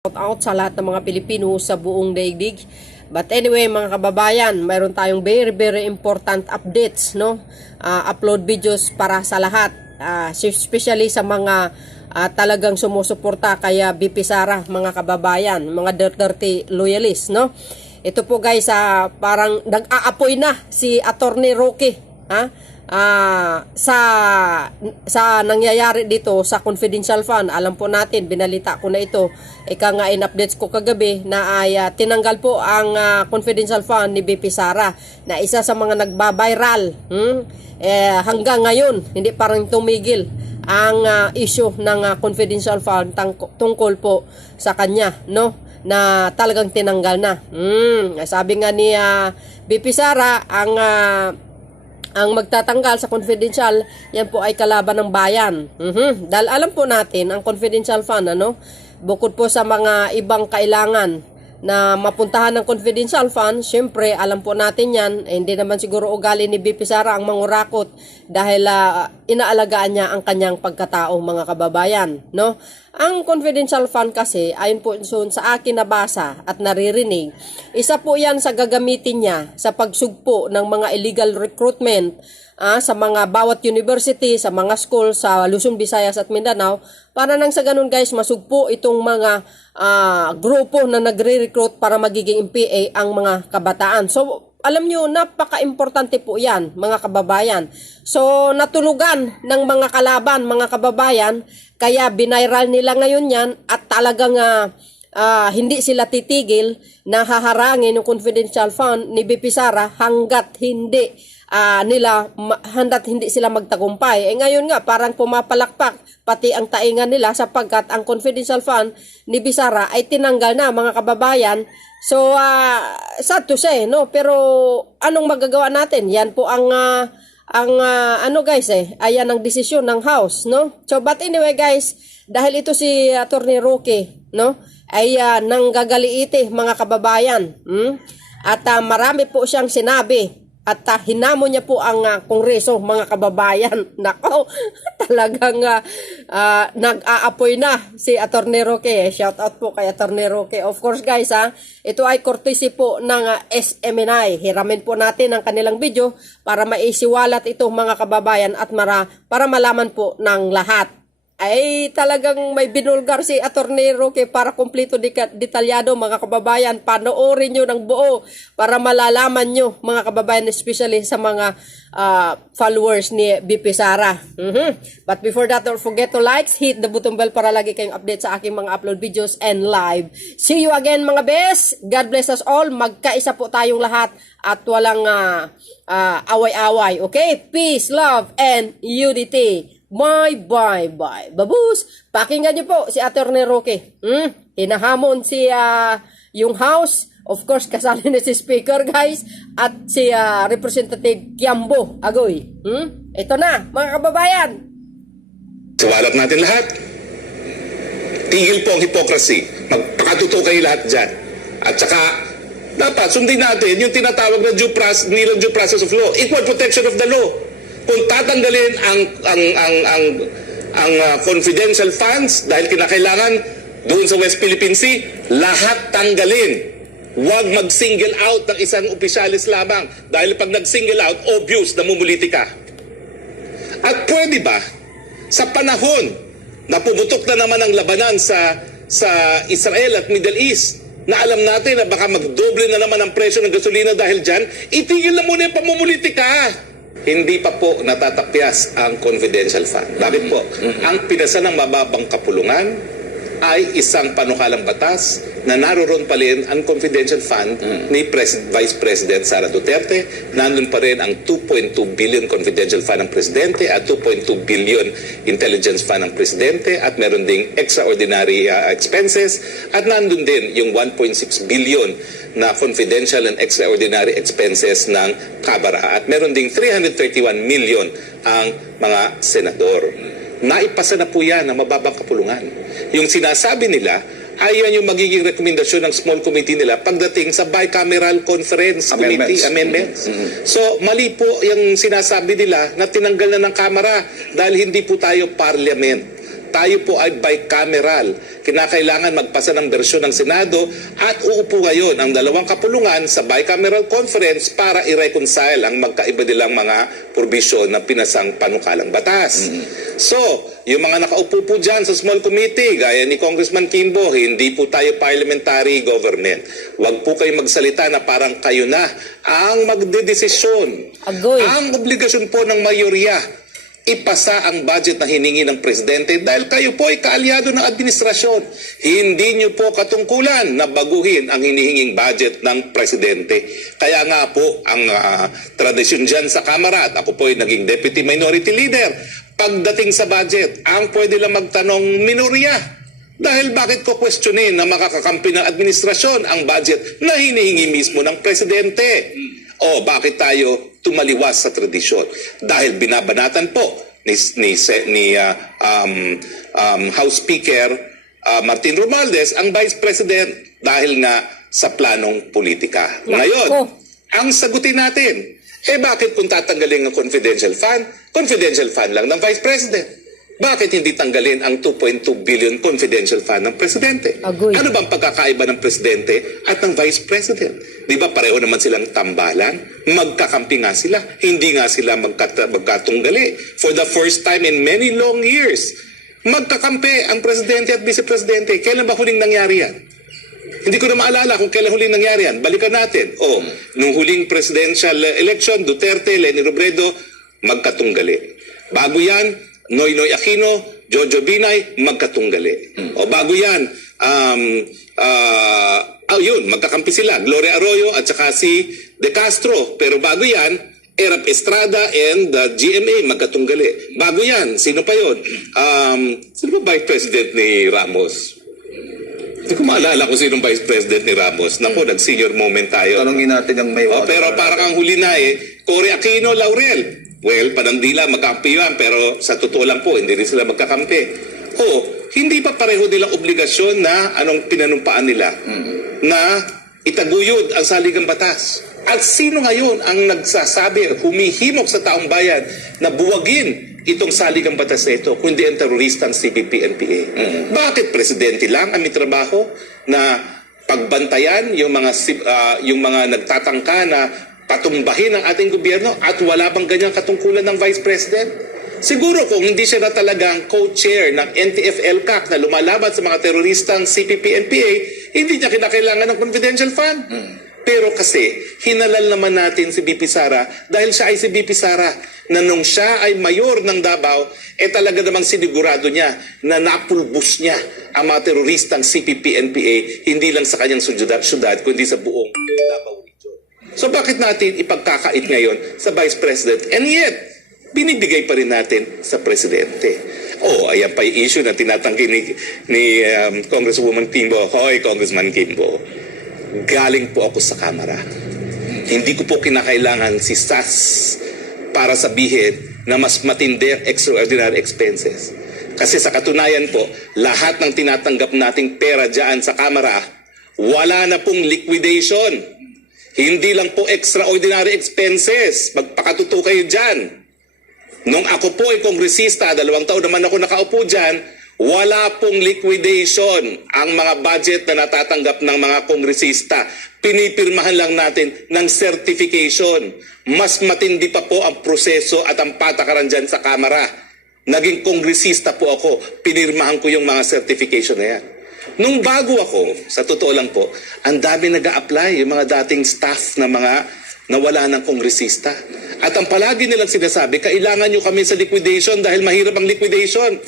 Shout out sa lahat ng mga Pilipino sa buong daigdig. But anyway, mga kababayan, mayroon tayong very important updates, no? Upload videos para sa lahat, especially sa mga talagang sumusuporta kaya BP Sara, mga kababayan, mga Duterte loyalists, no? Ito po guys, parang nag-aapoy na si Attorney Roque, sa nangyayari dito sa confidential fund. Alam po natin, binalita ko na ito, ika nga in updates ko kagabi na ay tinanggal po ang confidential fund ni BP Sara na isa sa mga nagbabiral hanggang ngayon. Hindi parang tumigil ang issue ng confidential fund tungkol po sa kanya, no, na talagang tinanggal na. Sabi nga ni BP Sara, ang magtatanggal sa confidential, yan po ay kalaban ng bayan. Dahil alam po natin, ang confidential fund, bukod po sa mga ibang kailangan na mapuntahan ng confidential fund, syempre, alam po natin yan, hindi naman siguro ugali ni BP Sara ang mangurakot dahil inaalagaan niya ang kanyang pagkatao, mga kababayan, no? Ang confidential fund kasi, ayon po sa akin nabasa at naririnig, isa po yan sa gagamitin niya sa pagsugpo ng mga illegal recruitment sa mga bawat university, sa mga school sa Luzon, Visayas at Mindanao, para nang sa ganun guys, masugpo itong mga grupo na nagre-recruit para magiging MPA ang mga kabataan. So, alam nyo, napaka-importante po yan, mga kababayan. So, natulugan ng mga kalaban, mga kababayan, kaya binairal nila ngayon yan at talagang hindi sila titigil na haharangin yung confidential fund ni BP Sara hanggat hindi sila magtagumpay. Ngayon nga, parang pumapalakpak pati ang taingan nila sapagkat ang confidential fund ni BP Sara ay tinanggal na, mga kababayan. So, sad to say, no? Pero, anong magagawa natin? Yan po ang ayan ang desisyon ng House, no? So, but anyway guys, dahil ito si Attorney Roque, no? Ay nanggagaliiti, mga kababayan. At marami po siyang sinabi. At hinamo niya po ang kongreso, mga kababayan. Nako, talagang nag-aapoy na si Attorney Roque. Shout out po kay Attorney Roque. Of course guys, ito ay courtesy po ng SMNI. Hiramin po natin ang kanilang video para maisiwalat ito, mga kababayan, at para malaman po ng lahat. Ay talagang may binulgar si Attorney Roque para kumpleto detalyado, mga kababayan. Panoorin nyo ng buo para malalaman nyo, mga kababayan, especially sa mga followers ni BP Sara. But before that, don't forget to like, hit the button bell para lagi kayong update sa aking mga upload videos and live. See you again, mga best. God bless us all. Magkaisa po tayong lahat at walang away-away. Okay? Peace, love, and unity. Bye. Babus! Pakinggan niyo po si Attorney Roque. Hinahamon si yung House. Of course, kasali na si Speaker, guys. At si Representative Kiambo Agoy. Ito na, mga kababayan. Sawalat natin lahat. Tigil po ang hypocrisy. Magpakatuto kayo lahat dyan. At saka, dapat sundin natin yung tinatawag na due process of law. Equal protection of the law. Kung tatanggalin ang confidential funds dahil kinakailangan doon sa West Philippine Sea, lahat tanggalin. Huwag mag-single out ng isang opisyalis lamang dahil pag nag-single out, obvious na mumuliti ka. At pwede ba, sa panahon na pumutok na naman ang labanan sa Israel at Middle East, na alam natin na baka magdoble na naman ang presyo ng gasolina dahil dyan, itigil na muna yung pamumuliti ka. Hindi pa po natatapyas ang confidential fund. Bakit po? Ang pinasa ng mababang kapulungan ay isang panukalang batas na naroon pa rin ang confidential fund ni Vice President Sara Duterte. Nandun pa rin ang 2.2 billion confidential fund ng Presidente at 2.2 billion intelligence fund ng Presidente at meron ding extraordinary expenses at nandun din yung 1.6 billion na confidential and extraordinary expenses ng Kabara at meron ding 331 million ang mga senador. Naipasa na po yan ng mababang kapulungan. Yung sinasabi nila ay yan yung magiging rekomendasyon ng small committee nila pagdating sa bicameral conference committee amendments. So mali po yung sinasabi nila na tinanggal na ng Kamara dahil hindi po tayo parliament. tayo po ay bicameral. Kinakailangan magpasa ng bersyon ng Senado at uupo ngayon ang dalawang kapulungan sa bicameral conference para i-reconcile ang magkaiba nilang mga provision ng pinasang panukalang batas. So, yung mga nakaupo po dyan sa small committee, gaya ni Congressman Kimbo, hindi po tayo parliamentary government. Huwag po kayo magsalita na parang kayo na ang magdedesisyon. Agoy. Ang obligasyon po ng mayorya, ipasa ang budget na hiningi ng presidente dahil kayo po ay kaalyado ng administrasyon. Hindi nyo po katungkulan na baguhin ang hinihinging budget ng presidente. Kaya nga po ang tradisyon dyan sa Kamara, at ako po ay naging deputy minority leader, pagdating sa budget, ang pwede lang magtanong minorya. Dahil bakit ko questionin na makakakampi ng administrasyon ang budget na hinihingi mismo ng presidente? O bakit tayo tumaliwas sa tradisyon? Dahil binabanatan po ni House Speaker Martin Romualdez ang Vice President dahil nga sa planong politika. Ngayon, ang sagutin natin, bakit kung tatanggalin ang confidential fund lang ng Vice President? Bakit hindi tanggalin ang 2.2 billion confidential fund ng Presidente? Agoy. Ano bang pagkakaiba ng Presidente at ng Vice President? Di ba pareho naman silang tambalan? Magkakampi nga sila. Hindi nga sila magkatunggali. For the first time in many long years, magkakampi ang Presidente at Vice Presidente. Kailan ba huling nangyari yan? Hindi ko na maalala kung kailan huling nangyari yan. Balikan natin. Nung huling presidential election, Duterte, Leni Robredo, magkatunggali. Bago yan, Noynoy Aquino, Jojo Binay, magkatunggali. O bago yan, yun, magkakampi sila. Gloria Arroyo at saka si De Castro. Pero bago yan, Erap Estrada and GMA, magkatunggali. Bago yan, sino pa yun? Sino ba Vice President ni Ramos? Hindi ko maalala kung sinong Vice President ni Ramos. Naku, nag-senior moment tayo. Tanungin natin ang may pero parang ang huli na Cory Aquino, Laurel. Well, panandila, magkampi yan, pero sa totoo lang po, hindi rin sila magkakampi. Hindi pa pareho nilang obligasyon na anong pinanumpaan nila na itaguyod ang saligang batas. At sino ngayon ang nagsasabi, humihimok sa taong bayan na buwagin itong saligang batas na ito, kundi ang teroristang CPP-NPA? Bakit presidente lang ang may trabaho na pagbantayan yung mga nagtatangka na patumbahin ang ating gobyerno at wala bang ganyang katungkulan ng Vice President? Siguro kung hindi siya na talagang co-chair ng NTF-ELCAC na lumalaban sa mga teroristang CPP-NPA, hindi niya kinakailangan ng confidential fund. Pero kasi, hinalal naman natin si BP Sara dahil siya ay si BP Sara na nung siya ay mayor ng Davao, talaga namang sinigurado niya na napulbos niya ang mga teroristang CPP-NPA hindi lang sa kanyang syudad, kundi sa buong Davao. So bakit natin ipagkakait ngayon sa Vice President? And yet, binibigay pa rin natin sa Presidente. Ayan pa yung issue na tinatanggi ni Congresswoman Kimbo. Hoy, Congressman Kimbo, galing po ako sa Kamara. Hindi ko po kinakailangan si SAS para sabihin na mas matindi ang extraordinary expenses. Kasi sa katunayan po, lahat ng tinatanggap nating pera dyan sa Kamara, wala na pong liquidation. Hindi lang po extraordinary expenses. Magpakatuto kayo dyan. Nung ako po ay kongresista, 2 taon naman ako nakaupo dyan, wala pong liquidation ang mga budget na natatanggap ng mga kongresista. Pinipirmahan lang natin ng certification. Mas matindi pa po ang proseso at ang patakaran dyan sa Kamara. Naging kongresista po ako, pinirmahan ko yung mga certification na yan. Nung bago ako, sa totoo lang po, ang dami nag-a-apply, yung mga dating staff na mga nawala ng kongresista. At ang palagi nilang sinasabi, kailangan nyo kami sa liquidation dahil mahirap ang liquidation.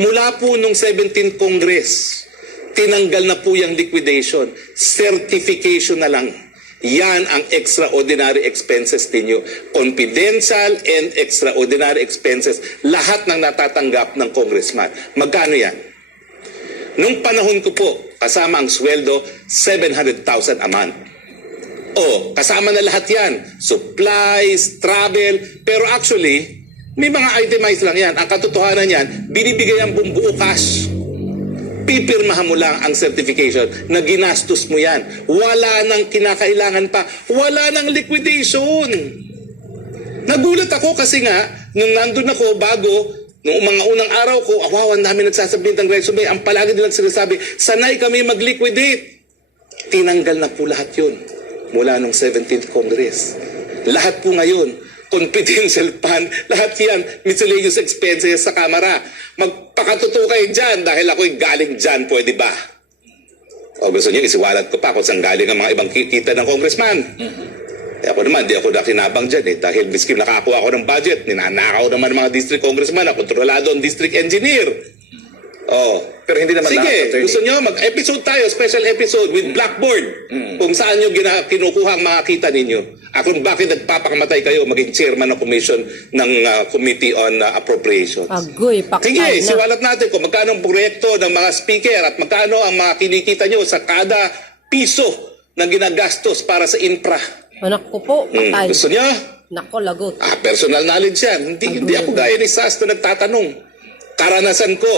Mula po nung 17th Congress, tinanggal na po yung liquidation. Certification na lang. Yan ang extraordinary expenses ninyo. Confidential and extraordinary expenses. Lahat ng natatanggap ng congressman. Magkano yan? Nung panahon ko po, kasama ang sweldo, 700,000 a month. Kasama na lahat yan. Supplies, travel. Pero actually, may mga itemized lang yan. Ang katotohanan yan, binibigay ang buong cash. Pipirmahan mo lang ang certification na ginastos mo yan. Wala nang kinakailangan pa. Wala nang liquidation. Nagulat ako kasi nga, nung nandun ako bago, Noong mga unang araw ko, ang dami nagsasabit ng resume. Ang palagi nilang sinasabi, sanay kami mag-liquidate. Tinanggal na po lahat yun mula nung 17th Congress. Lahat po ngayon, confidential fund, lahat yan, miscellaneous expenses sa Kamara. Magpakatotoo kayo dyan dahil ako'y galing dyan, pwede ba? O gusto niyo, isiwalat ko pa kung saan galing ang mga ibang kita ng congressman. Eh ako naman, di ako nakinabang dyan eh. Dahil miskin nakakuha ako ng budget, ninanakaw naman ng mga district congressman, kontrolado ang district engineer. Oh. Pero hindi naman Sige, lahat, attorney. gusto nyo, mag-episode tayo, special episode with Blackboard. Kung saan nyo kinukuha ang mga kita ninyo. Kung bakit nagpapakamatay kayo maging chairman ng commission ng Committee on Appropriations. Agoy, paktay Sige, na. siwalat natin kung magkano ang proyekto ng mga speaker at magkano ang mga kinikita nyo sa kada piso na ginagastos para sa infra. Anak ko po, patay. Gusto nyo? Nako, lagot. Personal knowledge yan. Hindi ako gaya ni Sas na nagtatanong. Karanasan ko.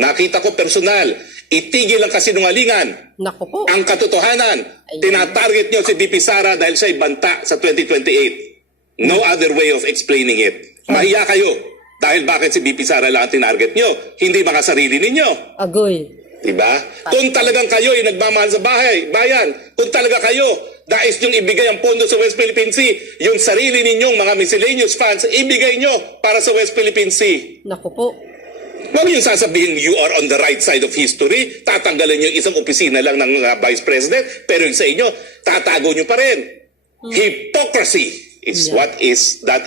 Nakita ko personal. Itigil ang kasinungalingan. Nako po. Ang katotohanan. Ayun. Tinatarget nyo si VP Sara dahil siya'y banta sa 2028. No other way of explaining it. Mahiya kayo. Dahil bakit si VP Sara lang ang tinarget nyo? Hindi mga sarili ninyo. Agoy. Diba? Kung talagang kayo ay nagmamahal sa bayan, kung talaga kayo dais nyong ibigay ang pondo sa West Philippine Sea, yung sarili ninyong mga miscellaneous funds, ibigay nyo para sa West Philippine Sea. Nako po. Huwag yung sasabihin you are on the right side of history, tatanggalin yung isang opisina lang ng Vice President, pero yung sa inyo, tatago nyo pa rin. Hypocrisy is that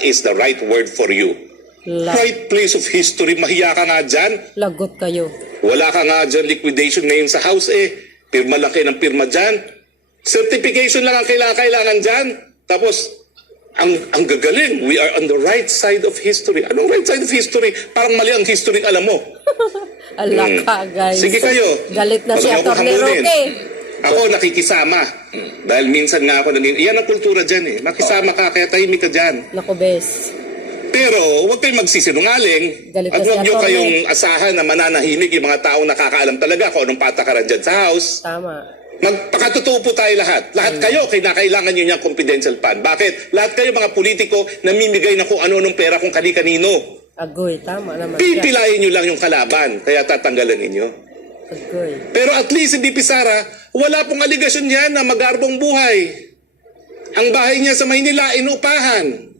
is the right word for you. Right place of history, mahiya ka nga dyan. Lagot kayo. Wala ka nga dyan liquidation ngayon sa house eh. Pirma lang kayo ng pirma dyan. Certification lang ang kailangan dyan. Tapos, ang gagaling, we are on the right side of history. Anong right side of history? Parang mali ang history, alam mo. Ala ka, guys. Sige kayo. Galit na si Huwag niyo ako Atty. hamunin. Roque. Ako nakikisama. Dahil minsan nga ako yan ang kultura dyan eh. Makisama ka, kaya tahimik ka dyan. Nako, bes. Pero huwag kayong magsisinungaling. Galit na At si huwag nyo Atty. kayong asahan na mananahimik yung mga taong nakakaalam talaga kung anong patakaran dyan sa house. Tama. Magpakatotoo po tayo lahat. Lahat kayo, kailangan nyo niyang confidential fund. Bakit? Lahat kayo mga politiko namimigay na kung ano-anong pera kung kani-kanino. Agoy, tama naman siya. Pipilayin nyo lang yung kalaban, kaya tatanggalan ninyo. Agoy. Pero at least hindi Sara, wala pong aligasyon yan na magarbong buhay. Ang bahay niya sa Maynila, inupahan.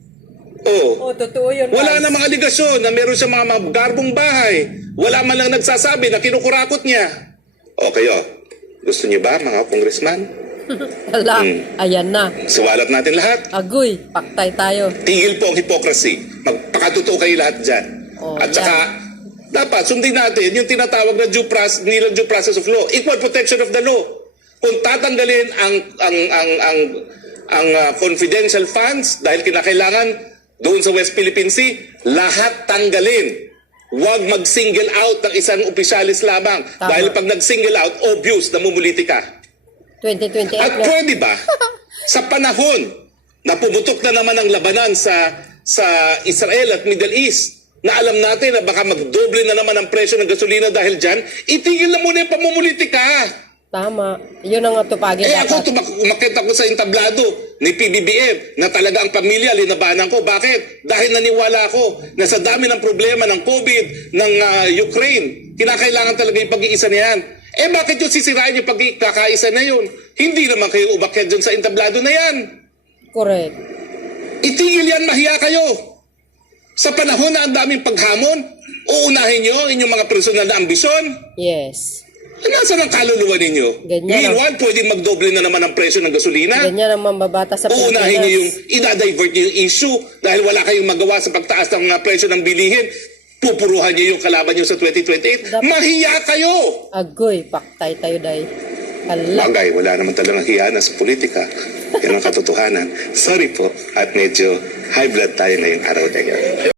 Oh. Totoo yun. Wala namang aligasyon na meron siya mga magarbong bahay. Wala man lang nagsasabi na kinukurakot niya. O kayo, gusto niyo ba mga congressman? Ala, ayan na. Suwalat natin lahat. Agoy, paktay tayo. Tigil po ang hypocrisy. Magpakatotoo kayo lahat dyan. Oh, At saka, dapat sundin natin yung tinatawag na nilang due process of law. Equal protection of the law. Kung tatanggalin ang confidential funds dahil kinakailangan doon sa West Philippine Sea, lahat tanggalin. Huwag mag-single out ng isang opisyalis lamang. Tama. Dahil pag nag-single out, obvious na mumuliti ka. 2028 At na. pwede ba, sa panahon na pumutok na naman ang labanan sa Israel at Middle East, na alam natin na baka magdoble na naman ang presyo ng gasolina dahil dyan, itigil na muna yung pamumulitika. Tama. Yun ang tupagin Ako dapat. umakit ako sa entablado ni PBBM na talaga ang pamilya linabanan ko. Bakit? Dahil naniwala ako na sa dami ng problema ng COVID, ng Ukraine, kinakailangan talaga yung pag-iisa na yan. Bakit yung sisirain yung pagkakaisa na yun? Hindi naman kayo umakyat dun sa entablado na yan. Correct. Itigil yan, mahiya kayo. Sa panahon na ang daming paghamon, uunahin nyo inyong mga personal na ambisyon. Yes. Nasaan ang kaluluwa ninyo? Ganyan Meanwhile, pwedeng magdoble na naman ang presyo ng gasolina. Ganyan ang mambabata sa Uunahin nyo yung, Pilipinas. ina-divert nyo yung issue dahil wala kayong magawa sa pagtaas ng presyo ng bilihin. Pupuruhan nyo yung kalaban nyo sa 2028. Mahiya kayo! Agoy, paktay tayo, day. Ala. Bagay, wala naman talagang hiyana sa politika. Yan ang katotohanan. Sorry po at medyo high blood tayo ngayong araw na yun.